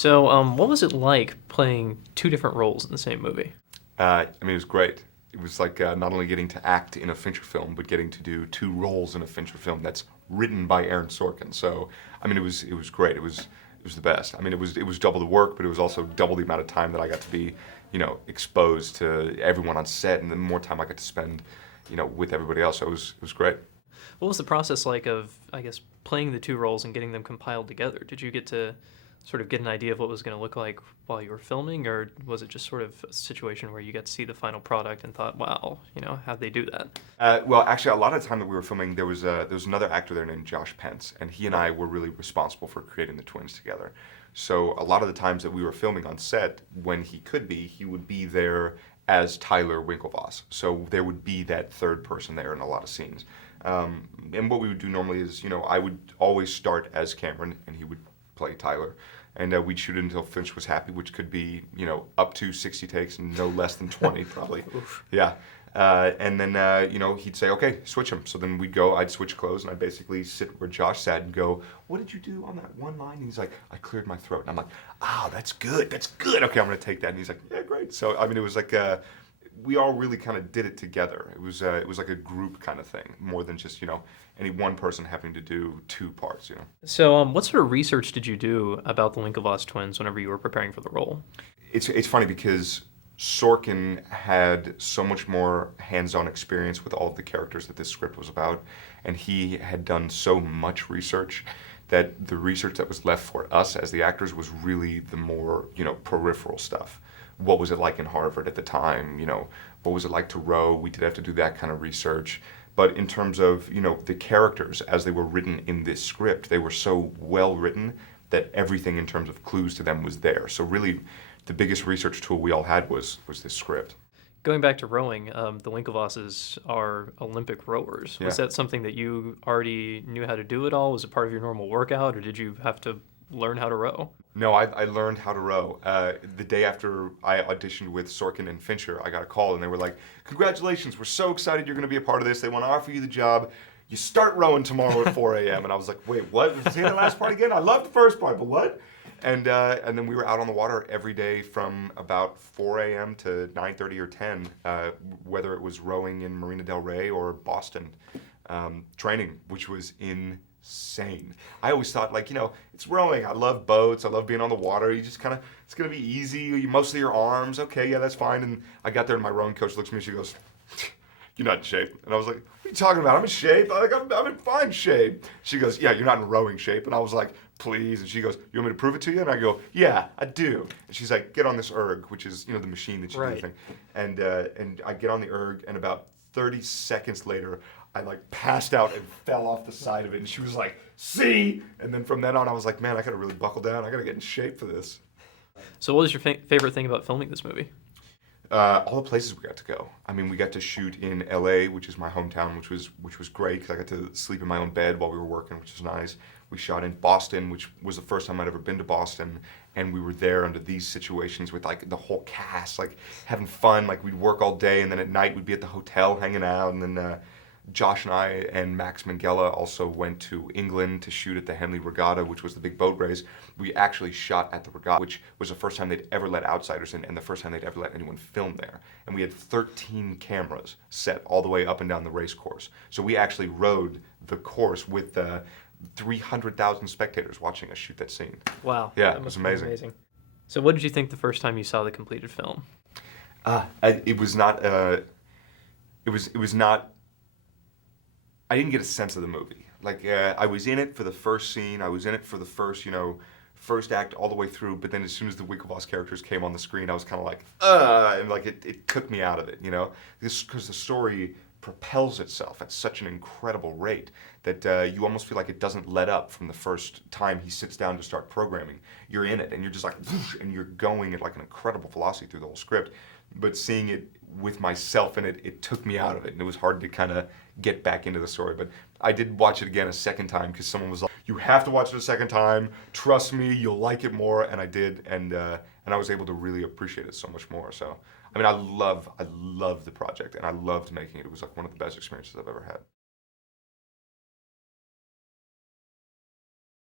So, what was it like playing two different roles in the same movie? I mean, it was great. It was like not only getting to act in a Fincher film, but getting to do two roles in a Fincher film that's written by Aaron Sorkin. So, I mean, it was great. It was the best. I mean, it was double the work, but it was also double the amount of time that I got to be, exposed to everyone on set, and the more time I got to spend, with everybody else. So it was great. What was the process like of, I guess, playing the two roles and getting them compiled together? Did you get to sort of get an idea of what it was going to look like while you were filming, or was it just sort of a situation where you got to see the final product and thought, wow, how'd they do that? Well, actually, a lot of the time that we were filming, there was another actor there named Josh Pence, and he and I were really responsible for creating the twins together. So a lot of the times that we were filming on set, when he would be there as Tyler Winklevoss. So there would be that third person there in a lot of scenes. And what we would do normally is, I would always start as Cameron, and he would play Tyler. And we'd shoot it until Finch was happy, which could be, up to 60 takes and no less than 20, probably. Yeah. And then, he'd say, okay, switch him. So then I'd switch clothes, and I'd basically sit where Josh sat and go, what did you do on that one line? And he's like, I cleared my throat. And I'm like, that's good. Okay, I'm going to take that. And he's like, yeah, great. So, I mean, it was like, we all really kind of did it together. It was like a group kind of thing, more than just, any one person having to do two parts. So, what sort of research did you do about the Winklevoss twins whenever you were preparing for the role? It's funny because Sorkin had so much more hands-on experience with all of the characters that this script was about, and he had done so much research that the research that was left for us as the actors was really the more, peripheral stuff. What was it like in Harvard at the time? What was it like to row? We did have to do that kind of research. But in terms of, the characters as they were written in this script, they were so well written that everything in terms of clues to them was there. So really, the biggest research tool we all had was this script. Going back to rowing, the Winklevosses are Olympic rowers. Was Yeah. that something that you already knew how to do at all? Was it part of your normal workout, or did you have to learn how to row? No, I learned how to row. The day after I auditioned with Sorkin and Fincher, I got a call and they were like, congratulations, we're so excited you're going to be a part of this. They want to offer you the job. You start rowing tomorrow at 4 a.m. And I was like, wait, what? Say the last part again? I love the first part, but what? And then we were out on the water every day from about 4 a.m. to 9:30 or 10, whether it was rowing in Marina Del Rey or Boston, training, which was insane. I always thought, it's rowing. I love boats. I love being on the water. You just kind of, it's going to be easy. Mostly your arms. Okay, yeah, that's fine. And I got there and my rowing coach looks at me. She goes, you're not in shape. And I was like, what are you talking about? I'm in shape. I'm in fine shape. She goes, yeah, you're not in rowing shape. And I was like, please. And she goes, you want me to prove it to you? And I go, yeah, I do. And she's like, get on this erg, which is, the machine that you do the thing. And I get on the erg, and about 30 seconds later, I passed out and fell off the side of it. And she was like, see? And then from then on, I was like, man, I gotta really buckle down. I gotta get in shape for this. So, what was your favorite thing about filming this movie? All the places we got to go. I mean, we got to shoot in LA, which is my hometown, which was great because I got to sleep in my own bed while we were working, which was nice. We shot in Boston, which was the first time I'd ever been to Boston, and we were there under these situations with the whole cast, having fun. We'd work all day, and then at night we'd be at the hotel hanging out, and then Josh and I and Max Minghella also went to England to shoot at the Henley Regatta, which was the big boat race. We actually shot at the regatta, which was the first time they'd ever let outsiders in and the first time they'd ever let anyone film there. And we had 13 cameras set all the way up and down the race course. So we actually rode the course with 300,000 spectators watching us shoot that scene. Wow. Yeah, that it was must have been amazing. So, what did you think the first time you saw the completed film? It was not. It was not. I didn't get a sense of the movie. I was in it for the first scene. I was in it for the first, first act all the way through. But then as soon as the Winklevoss characters came on the screen, I was kind of and it took me out of it, because the story propels itself at such an incredible rate that you almost feel like it doesn't let up from the first time he sits down to start programming. You're in it, and you're just whoosh, and you're going at an incredible velocity through the whole script. But seeing it with myself in it, it took me out of it, and it was hard to kind of get back into the story. But I did watch it again a second time because someone was like, you have to watch it a second time. Trust me, you'll like it more. And I did, and I was able to really appreciate it so much more. So, I mean, I love the project, and I loved making it. It was one of the best experiences I've ever had.